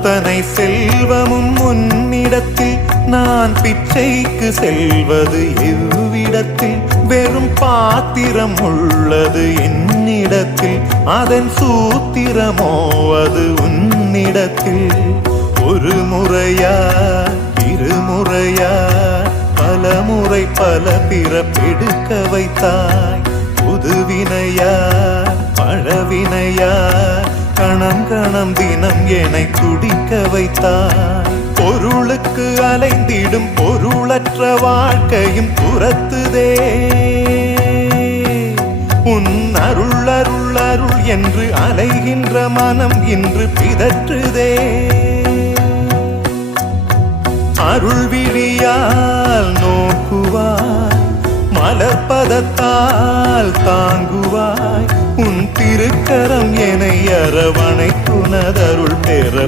அத்தனை செல்வமும் உன்னிடத்தில் நான் பிச்சைக்கு செல்வது எவ்விடத்தில் வெறும் பாத்திரம் உள்ளது என்னிடத்தில் அதன் சூத்திரமோ அது உன்னிடத்தில் ஒரு முறையா இருமுறையா பல முறை பல பிறப்பெடுக்க வைத்தாய் புதுவினையா பழவினையா கணம் கணம் தினம் என்னை துடிக்க வைத்தாய் பொருளுக்கு அலைந்திடும் பொருளற்ற வாழ்க்கையும் துரத்துதே உன் அருள் அருள் அருள் என்று அலைகின்ற மனம் இன்று பிதற்றுதே அருள் விழியால் நோக்குவாய் மலர்பதத்தால் தாங்குவாய் உன் திருக்கரம் என்னை அரவணைத்துனதருள் பெற